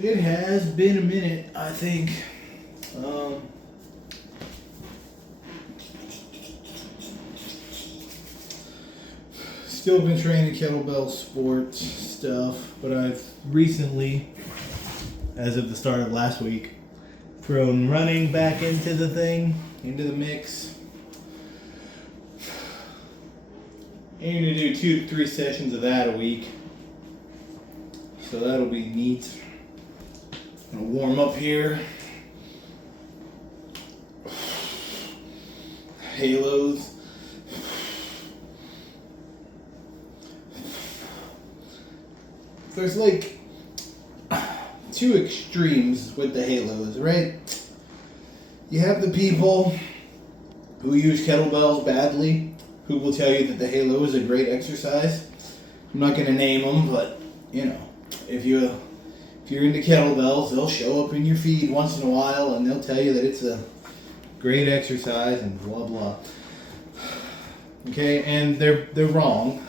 It has been a minute, I think. Still been training kettlebell sports stuff, but I've recently, as of the start of last week, thrown running back into the mix. Aim to do 2 to 3 sessions of that a week. So that'll be neat. I'm gonna warm up here. Halos. There's like 2 extremes with the halos, right? You have the people who use kettlebells badly, who will tell you that the halo is a great exercise. I'm not going to name them, but you know, if you're into kettlebells, they'll show up in your feed once in a while and they'll tell you that it's a great exercise and blah blah. Okay, and they're wrong.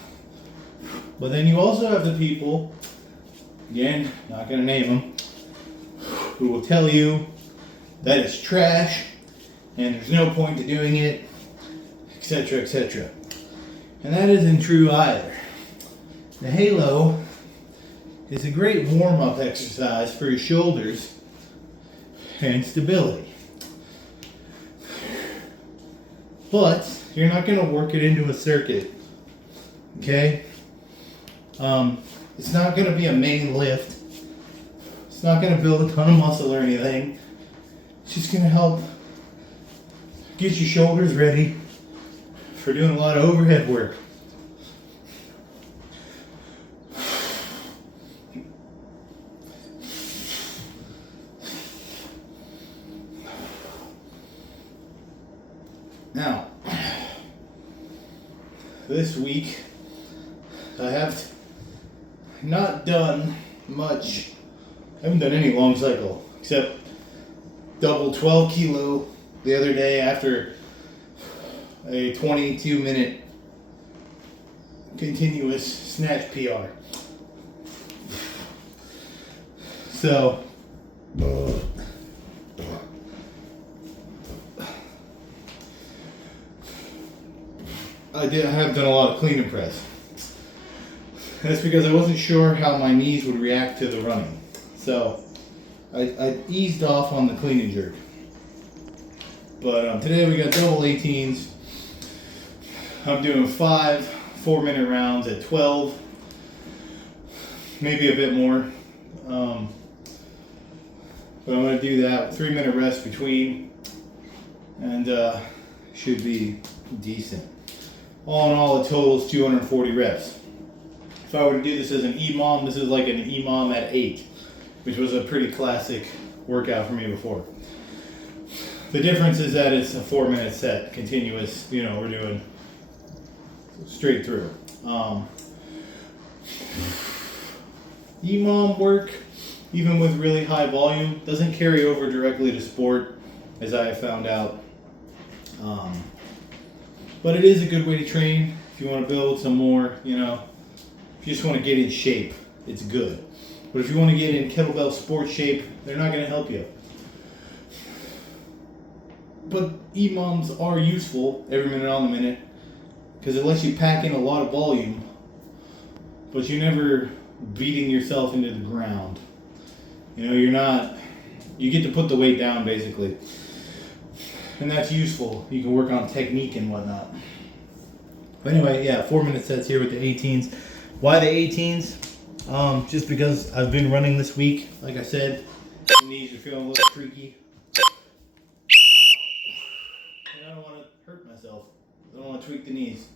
But then you also have the people, again, not going to name them, who will tell you that it's trash and there's no point to doing it, etc., etc. And that isn't true either. The halo is a great warm-up exercise for your shoulders and stability. But you're not going to work it into a circuit, okay? It's not going to be a main lift. It's not going to build a ton of muscle or anything. It's just going to help get your shoulders ready for doing a lot of overhead work. Now, this week I have not done much. I haven't done any long cycle except double 12 kilo the other day after a 22-minute continuous snatch PR. So I have done a lot of clean and press. That's because I wasn't sure how my knees would react to the running. So I eased off on the clean and jerk. But today we got double 18s. I'm doing 5 4-minute rounds at 12. Maybe a bit more. But I'm going to do that with 3-minute rest between. And should be decent. All in all, it totals 240 reps. If I were to do this as an EMOM, this is like an EMOM at 8, which was a pretty classic workout for me before. The difference is that it's a 4-minute set, continuous, you know, we're doing straight through. EMOM work, even with really high volume, doesn't carry over directly to sport, as I have found out. But it is a good way to train if you want to build some more, you know, if you just want to get in shape, it's good. But if you want to get in kettlebell sport shape, they're not going to help you. But EMOMs are useful every minute on the minute because it lets you pack in a lot of volume, but you're never beating yourself into the ground. You know, you get to put the weight down basically. And that's useful. You can work on technique and whatnot. But anyway, yeah, 4-minute sets here with the 18s. Why the 18s? Just because I've been running this week. Like I said, the knees are feeling a little creaky. And I don't want to hurt myself. I don't want to tweak the knees.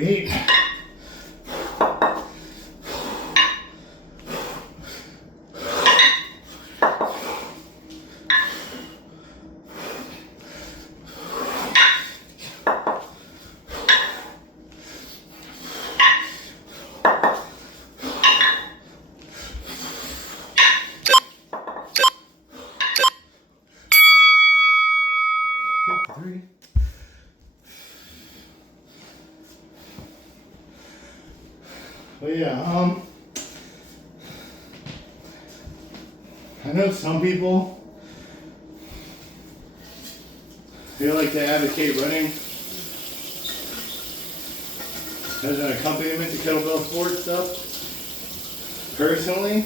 48. But yeah, I know some people, they like to advocate running as an accompaniment to kettlebell sport stuff. Personally,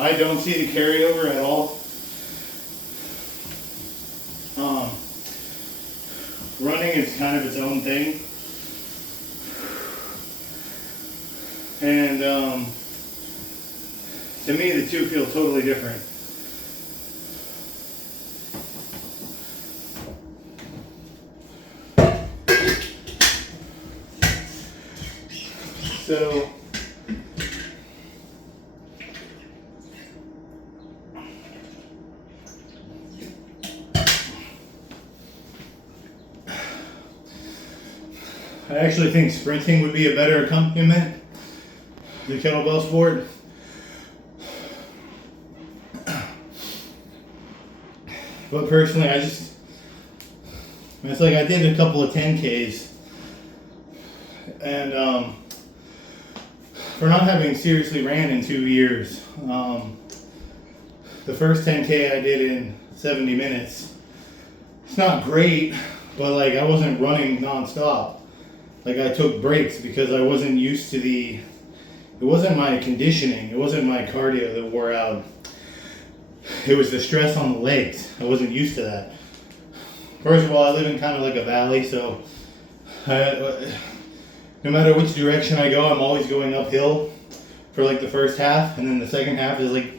I don't see the carryover at all. Running is kind of its own thing. And to me, the two feel totally different. So, I actually think sprinting would be a better accompaniment to the kettlebell sport. But personally, it's like I did a couple of 10Ks, and for not having seriously ran in 2 years, the first 10K I did in 70 minutes. It's not great, but like I wasn't running nonstop. Like I took breaks because I wasn't used to it wasn't my conditioning, it wasn't my cardio that wore out. It was the stress on the legs. I wasn't used to that. First of all, I live in kind of like a valley, so no matter which direction I go, I'm always going uphill for like the first half, and then the second half is like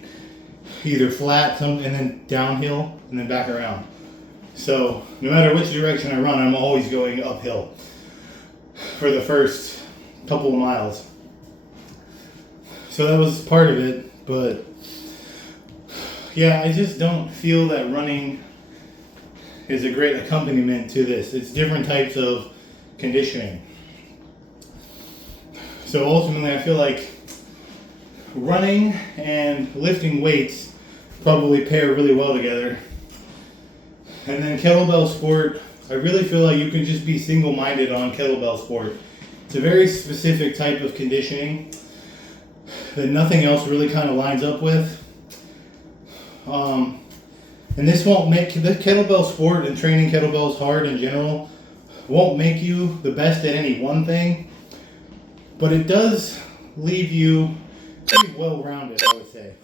either flat and then downhill and then back around. So no matter which direction I run, I'm always going uphill for the first couple of miles. So that was part of it, but yeah, I just don't feel that running is a great accompaniment to this. It's different types of conditioning. So ultimately, I feel like running and lifting weights probably pair really well together. And then kettlebell sport, I really feel like you can just be single-minded on kettlebell sport. It's a very specific type of conditioning that nothing else really kind of lines up with. And this won't make the kettlebell sport and training kettlebells hard in general won't make you the best at any one thing, but it does leave you pretty well-rounded, I would say.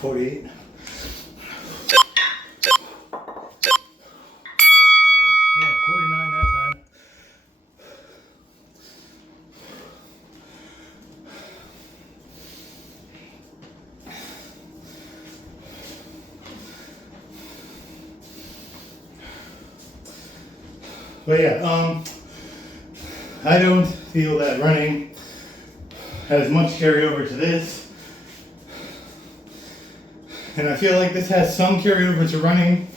48. Yeah, 49 that time. But yeah, I don't feel that running has much carryover to this. And I feel like this has some carryover to running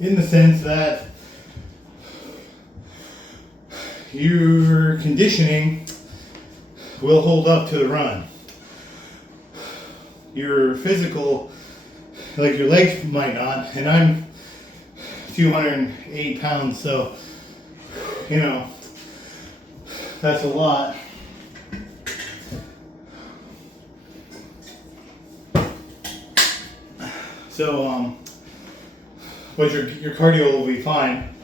in the sense that your conditioning will hold up to the run. Your physical, like your legs might not, and I'm 208 pounds, so, you know, that's a lot. So, but your cardio will be fine,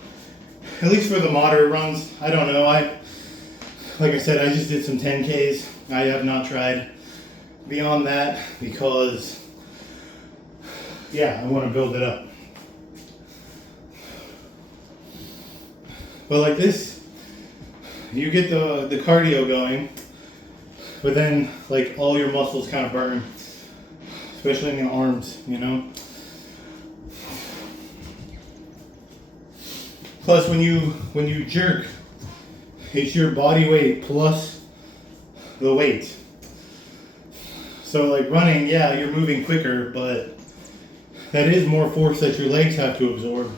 at least for the moderate runs. I don't know. Like I said, I just did some 10Ks. I have not tried beyond that because, yeah, I want to build it up. But like this, you get the cardio going, but then like all your muscles kind of burn, especially in the arms, you know. Plus, when you jerk, it's your body weight plus the weight. So like running, yeah, you're moving quicker, but that is more force that your legs have to absorb.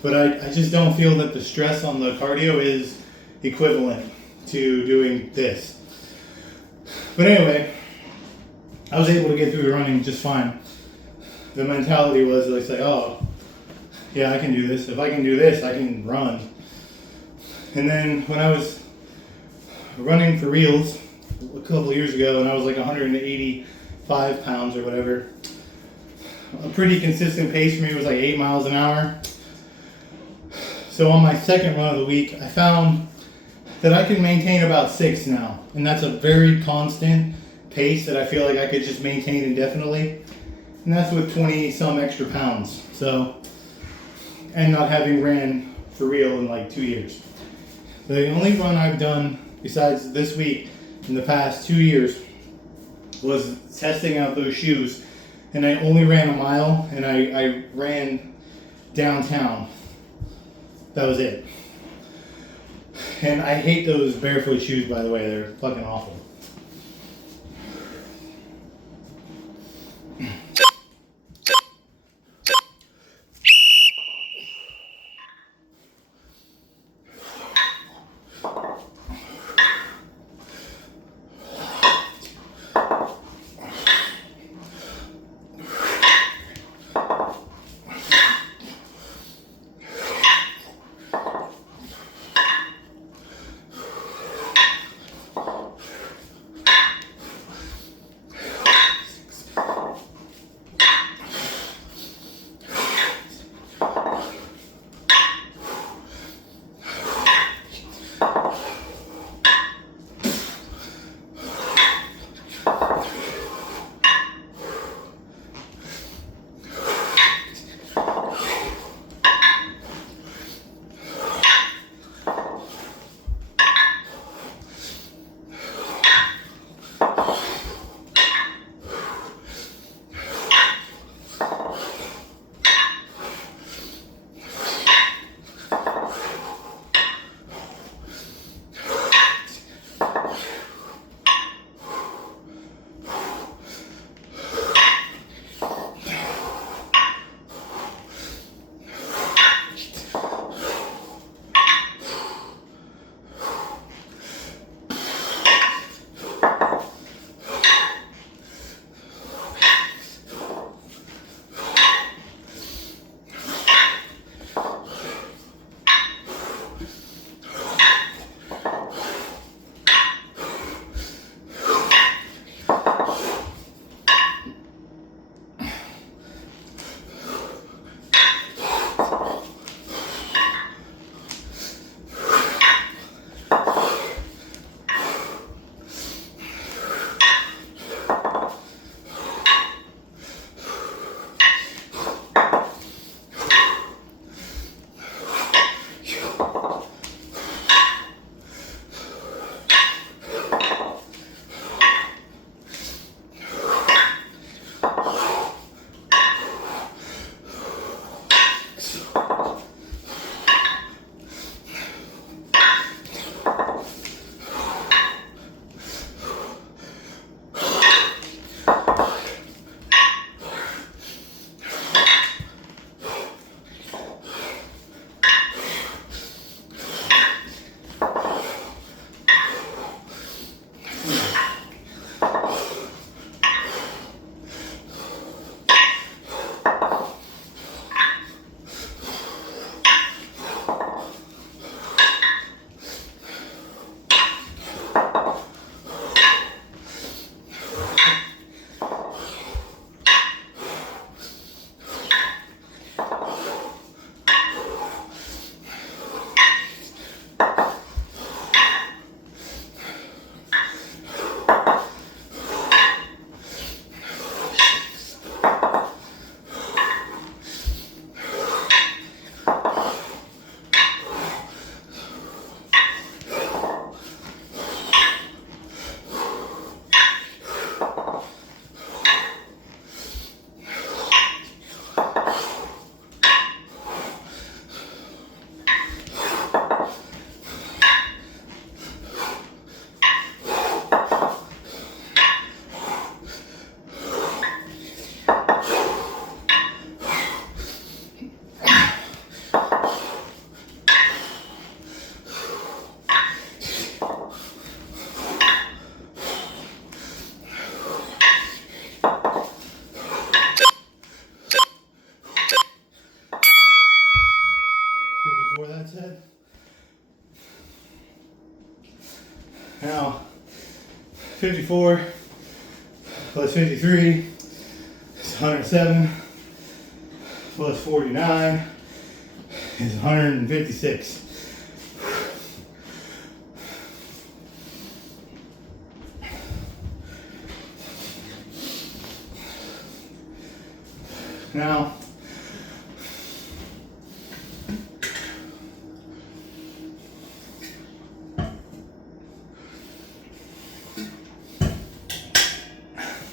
But I just don't feel that the stress on the cardio is equivalent to doing this. But anyway, I was able to get through the running just fine. The mentality was like, say, oh, yeah, I can do this. If I can do this, I can run. And then when I was running for reals a couple of years ago, and I was like 185 pounds or whatever, a pretty consistent pace for me was like 8 miles an hour. So on my second run of the week, I found that I can maintain about 6 now. And that's a very constant pace that I feel like I could just maintain indefinitely. And that's with 20 some extra pounds. So, and not having ran for real in like 2 years. The only run I've done besides this week in the past 2 years was testing out those shoes. And I only ran a mile, and I ran downtown. That was it. And I hate those barefoot shoes, by the way. They're fucking awful. Now, 54 plus 53 is 107 plus 49 is 156. Now,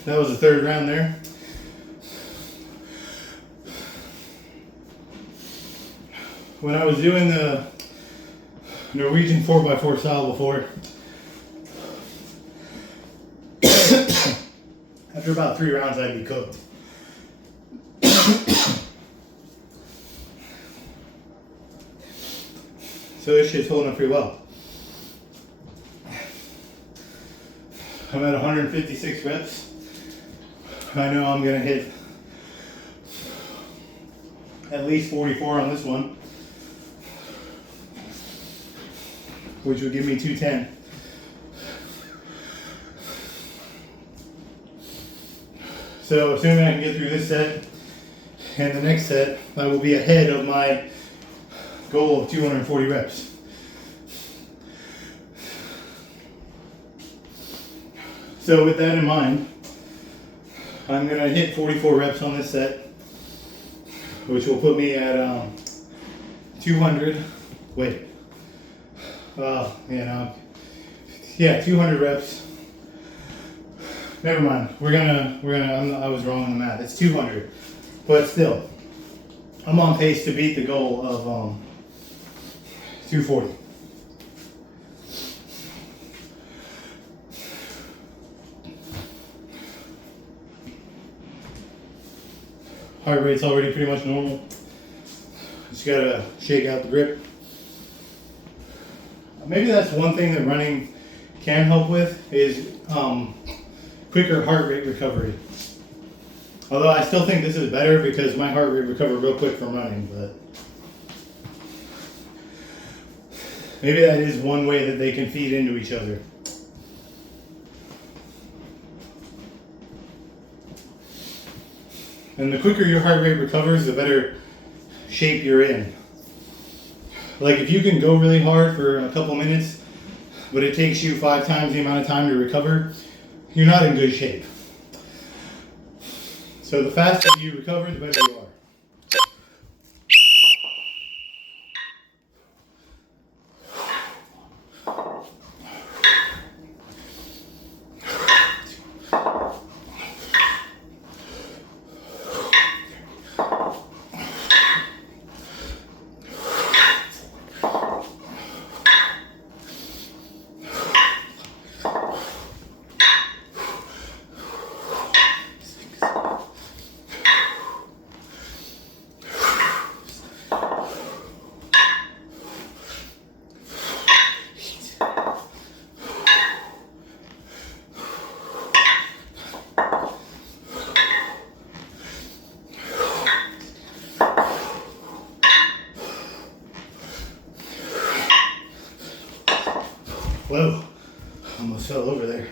that was the third round there. When I was doing the Norwegian 4x4 style before, after about 3 rounds I'd be cooked. So this shit's holding up pretty well. I'm at 156 reps. I know I'm gonna hit at least 44 on this one, which would give me 210. So assuming I can get through this set and the next set, I will be ahead of my goal of 240 reps. So with that in mind, I'm gonna hit 44 reps on this set, which will put me at 200. Wait. 200 reps. Never mind. I was wrong on the math. It's 200, but still, I'm on pace to beat the goal of 240. Heart rate's already pretty much normal. Just gotta shake out the grip. Maybe that's one thing that running can help with is quicker heart rate recovery. Although I still think this is better because my heart rate recovered real quick from running, but maybe that is one way that they can feed into each other. And the quicker your heart rate recovers, the better shape you're in. Like if you can go really hard for a couple minutes, but it takes you 5 times the amount of time to recover, you're not in good shape. So the faster you recover, the better you are. Whoa, almost fell over there.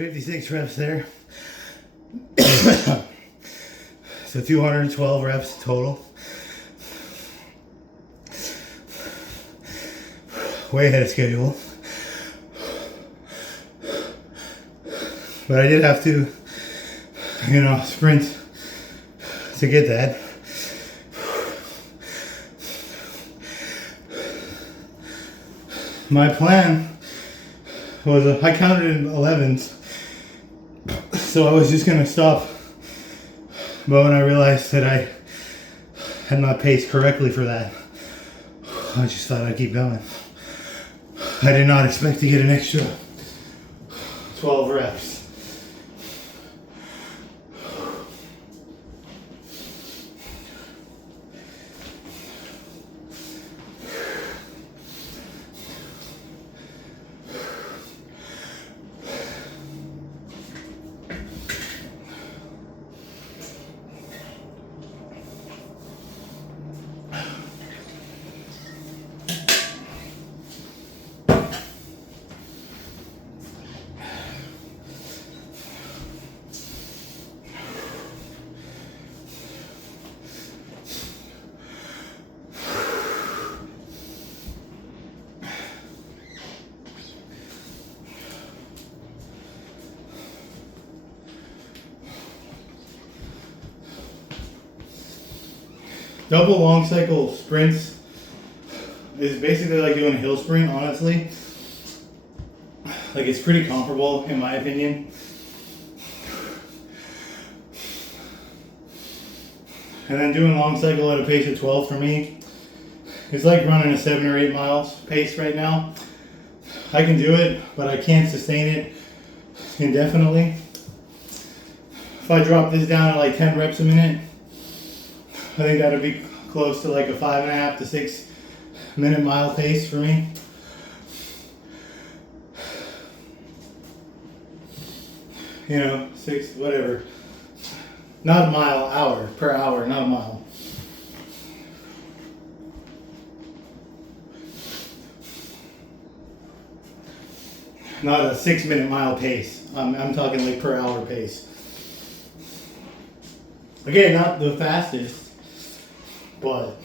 56 reps there. So 212 reps total. Way ahead of schedule. But I did have to, sprint to get that. My plan was, I counted in 11s, so I was just gonna stop. But when I realized that I had not paced correctly for that, I just thought I'd keep going. I did not expect to get an extra 12 reps. Double long cycle sprints is basically like doing a hill sprint, honestly. Like, it's pretty comparable in my opinion. And then doing long cycle at a pace of 12 for me, it's like running a 7 or 8 miles pace right now. I can do it, but I can't sustain it indefinitely. If I drop this down to like 10 reps a minute, I think that would be close to like a 5.5 to 6 minute mile pace for me. Six, whatever. Not a mile, hour, per hour, not a mile. Not a 6 minute mile pace. I'm talking like per hour pace. Again, not the fastest, but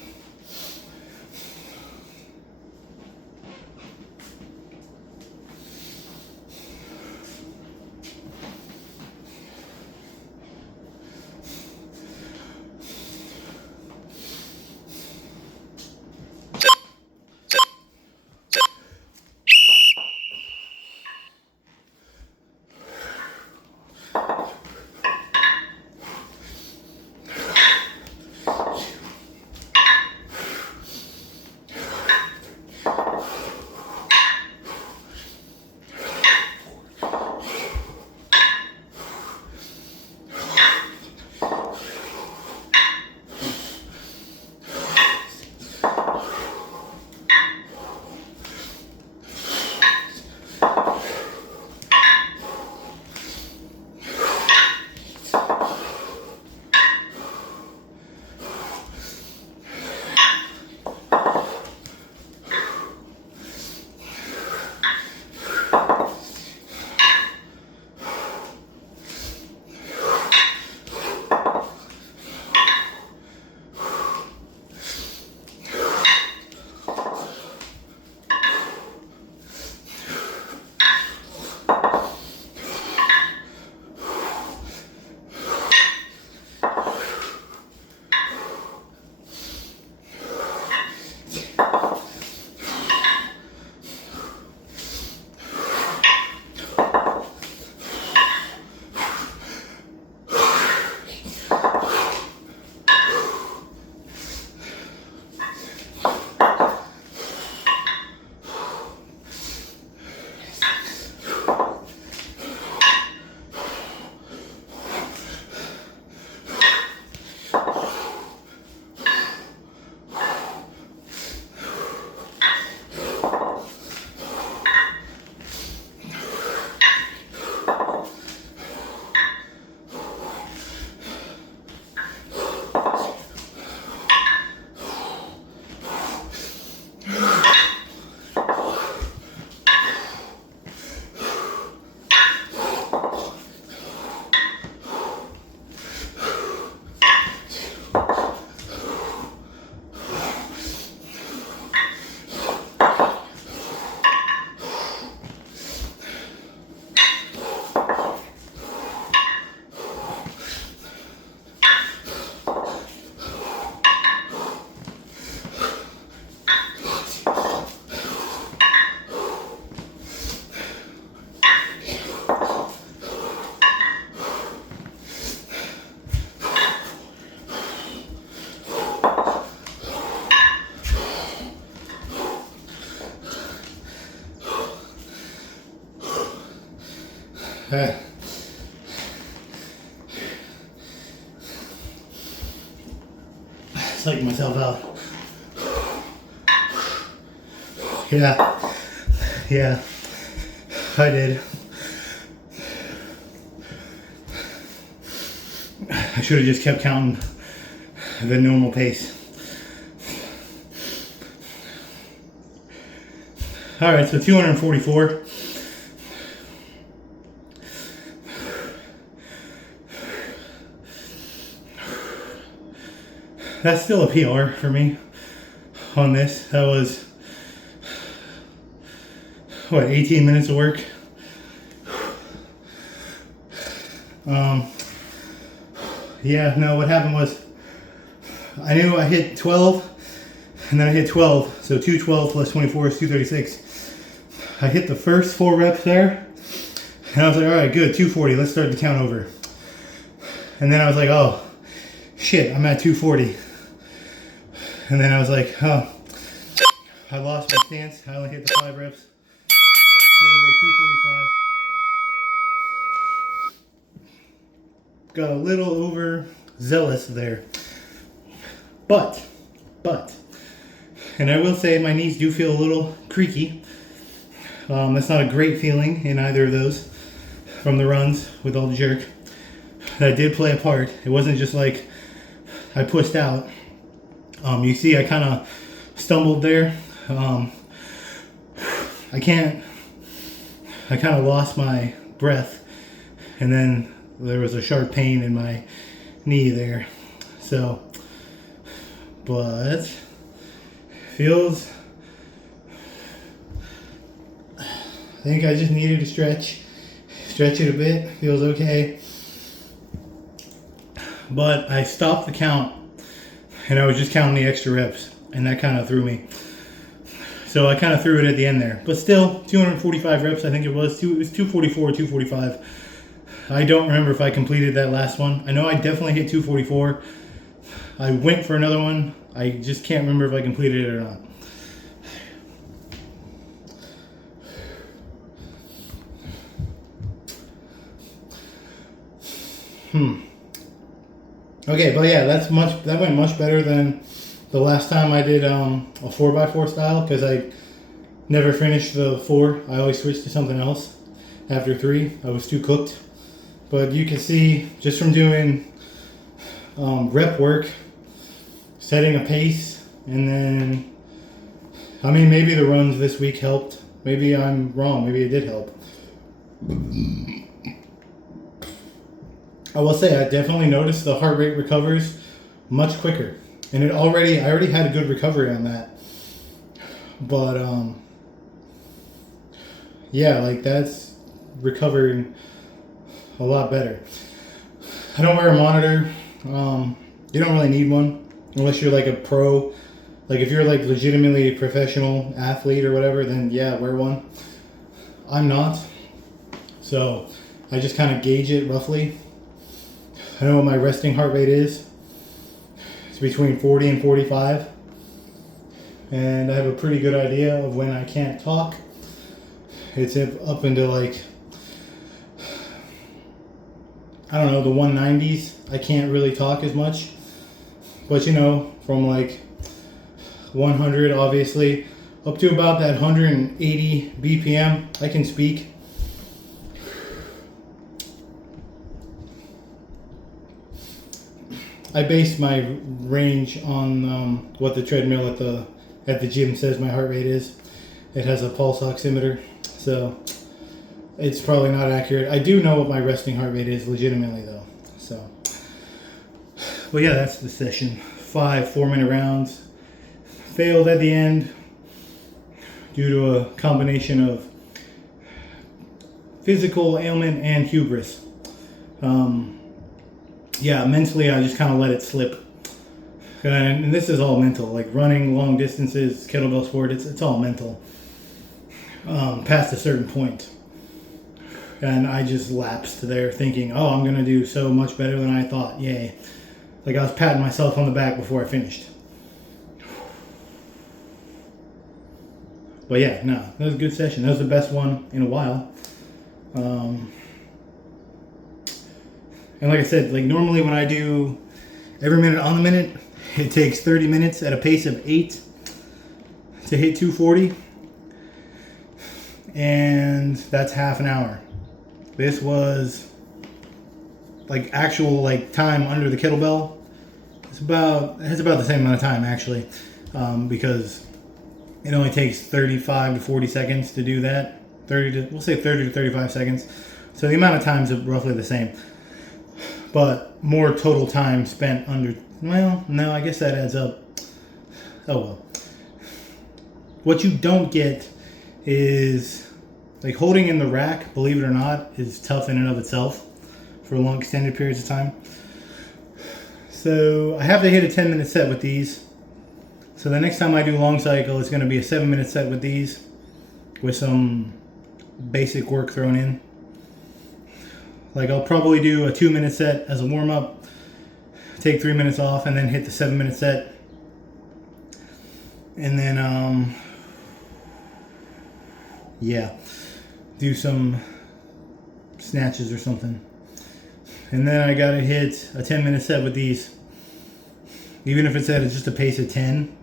Psych myself out. Yeah, I did. I should have just kept counting the normal pace. All right, so 244. That's still a PR for me on this. That was, what, 18 minutes of work? Yeah, no, what happened was I knew I hit 12 and then I hit 12. So 212 plus 24 is 236. I hit the first 4 reps there and I was like, all right, good, 240. Let's start the count over. And then I was like, oh, shit, I'm at 240. And then I was like, oh, I lost my stance. I only hit the 5 reps. So it was like 245. Got a little overzealous there. But, and I will say my knees do feel a little creaky. That's not a great feeling in either of those from the runs with all the jerk. That did play a part. It wasn't just like I pushed out. You see I kind of stumbled there. I kind of lost my breath and then there was a sharp pain in my knee there. So, but feels, I think I just needed to stretch it a bit. Feels okay. But I stopped the count and I was just counting the extra reps and that kind of threw me. So I kind of threw it at the end there. But still, 245 reps, I think it was. It was 244, 245. I don't remember if I completed that last one. I know I definitely hit 244. I went for another one. I just can't remember if I completed it or not. Okay, but yeah, that went much better than the last time I did a 4x4 style because I never finished the 4. I always switched to something else after 3. I was too cooked. But you can see just from doing rep work, setting a pace, and then, I mean, maybe the runs this week helped. Maybe I'm wrong. Maybe it did help. I will say I definitely noticed the heart rate recovers much quicker. And I already had a good recovery on that. But, yeah, like that's recovering a lot better. I don't wear a monitor. You don't really need one unless you're like a pro. Like if you're like legitimately a professional athlete or whatever, then yeah, wear one. I'm not. So I just kind of gauge it roughly. I know what my resting heart rate is. It's between 40 and 45. And I have a pretty good idea of when I can't talk. It's up into like, I don't know, the 190s. I can't really talk as much. But you know, from like 100 obviously up to about that 180 BPM, I can speak. I base my range on what the treadmill at the gym says my heart rate is. It has a pulse oximeter, so it's probably not accurate. I do know what my resting heart rate is legitimately though. So, well, yeah, that's the session. 5 4-minute rounds. Failed at the end due to a combination of physical ailment and hubris. Yeah, mentally I just kind of let it slip. And this is all mental, like running long distances, kettlebell sport, it's all mental. Past a certain point. And I just lapsed there thinking, oh, I'm going to do so much better than I thought. Yay. Like I was patting myself on the back before I finished. But yeah, no, that was a good session. That was the best one in a while. And like I said, like normally when I do every minute on the minute, it takes 30 minutes at a pace of 8 to hit 240. And that's half an hour. This was like actual like time under the kettlebell. It's about the same amount of time actually, because it only takes 35 to 40 seconds to do that. We'll say 30 to 35 seconds. So the amount of time is roughly the same, but more total time spent under. Well, no, I guess that adds up. Oh well. What you don't get is like holding in the rack. Believe it or not, is tough in and of itself for long extended periods of time. So I have to hit a 10-minute set with these. So the next time I do long cycle, it's going to be a 7-minute set with these, with some basic work thrown in. Like I'll probably do a 2-minute set as a warm up, take 3 minutes off, and then hit the 7-minute set. And then yeah, do some snatches or something. And then I gotta hit a 10-minute set with these, even if it's at just a pace of 10,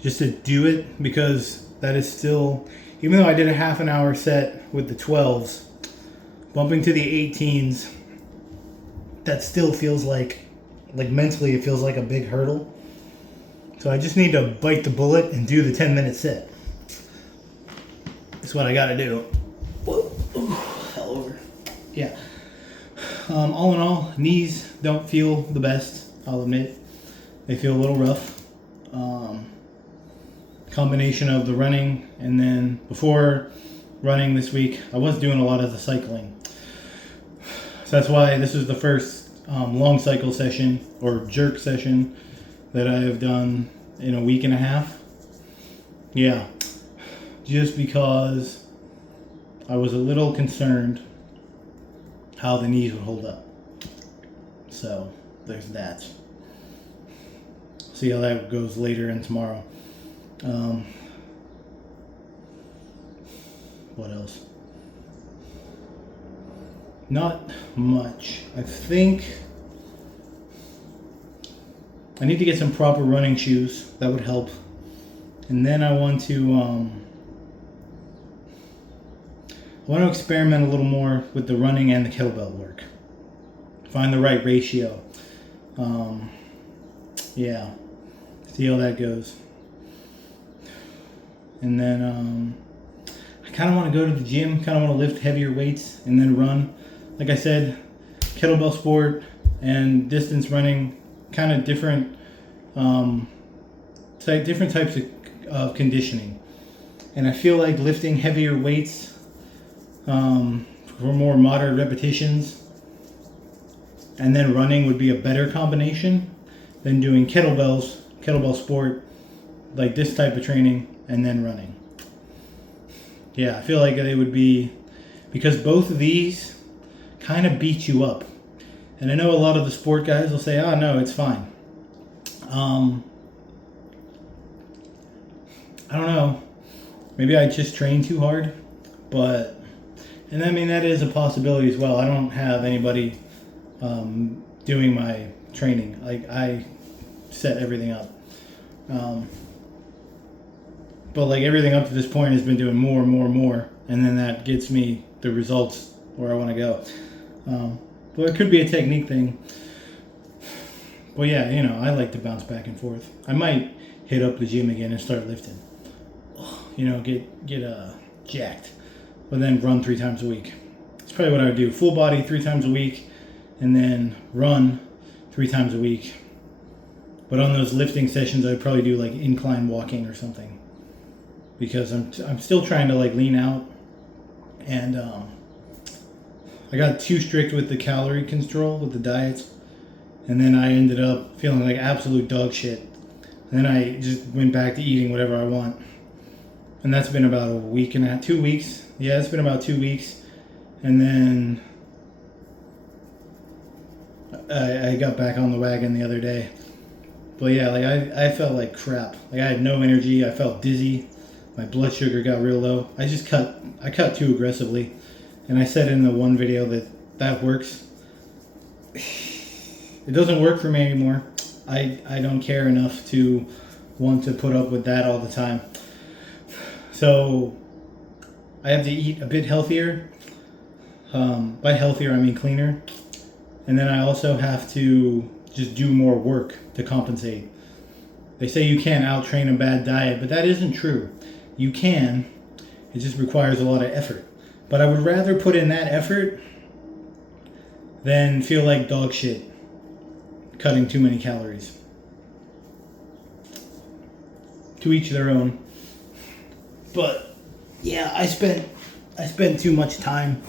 just to do it, because that is still, even though I did a half an hour set with the 12s, bumping to the 18s, that still feels like mentally it feels like a big hurdle. So I just need to bite the bullet and do the 10-minute set. That's what I gotta do. Whoa, fell over. Yeah. All in all, knees don't feel the best, I'll admit. They feel a little rough. Combination of the running, and then before running this week, I was doing a lot of the cycling. So that's why this is the first long cycle session or jerk session that I have done in a week and a half. Yeah, just because I was a little concerned how the knees would hold up. So there's that. See how that goes later and tomorrow. What else? Not much. I think I need to get some proper running shoes. That would help. And then I want to experiment a little more with the running and the kettlebell work. Find the right ratio. Yeah. See how that goes. And then I kind of want to go to the gym, kind of want to lift heavier weights and then run. Like I said, kettlebell sport and distance running, kind of different, different types of conditioning. And I feel like lifting heavier weights for more moderate repetitions and then running would be a better combination than doing kettlebell sport, like this type of training, and then running. Yeah, I feel like they would be, because both of these kind of beat you up. And I know a lot of the sport guys will say, oh no, it's fine. I don't know. Maybe I just train too hard, but, and I mean, that is a possibility as well. I don't have anybody doing my training. Like, I set everything up. But like everything up to this point has been doing more and more and more, and then that gets me the results where I want to go. But it could be a technique thing. But yeah, you know, I like to bounce back and forth. I might hit up the gym again and start lifting. You know, get jacked, but then run 3 times a week. It's probably what I would do. Full body 3 times a week, and then run 3 times a week. But on those lifting sessions, I'd probably do like incline walking or something, because I'm still trying to like lean out, and I got too strict with the calorie control with the diets, and then I ended up feeling like absolute dog shit. And then I just went back to eating whatever I want. And that's been about a week and a half, 2 weeks. Yeah, it's been about 2 weeks. And then I got back on the wagon the other day. But yeah, like I felt like crap. Like I had no energy. I felt dizzy. My blood sugar got real low. I cut too aggressively. And I said in the one video that works. it doesn't work for me anymore. I don't care enough to want to put up with that all the time. So I have to eat a bit healthier. By healthier, I mean cleaner. And then I also have to just do more work to compensate. They say you can't out-train a bad diet, but that isn't true. You can. It just requires a lot of effort. But I would rather put in that effort than feel like dog shit cutting too many calories. To each their own. But yeah, I spent too much time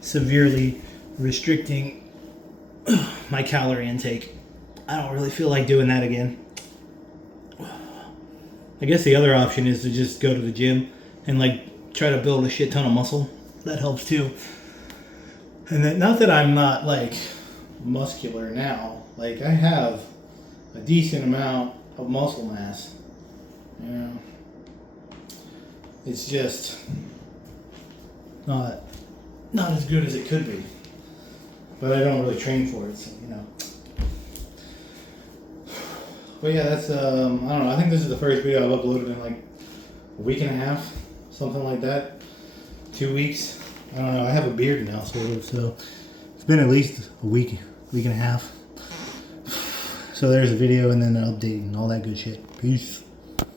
severely restricting my calorie intake. I don't really feel like doing that again. I guess the other option is to just go to the gym and like try to build a shit ton of muscle. That helps too. And then, not that I'm not like muscular now. Like I have a decent amount of muscle mass. You know, it's just not as good as it could be. But I don't really train for it, so you know. But yeah, that's I don't know. I think this is the first video I've uploaded in like a week and a half, something like that. 2 weeks. I don't know. I have a beard now, sort of. So it's been at least a week and a half. So there's a video and then an update and all that good shit. Peace.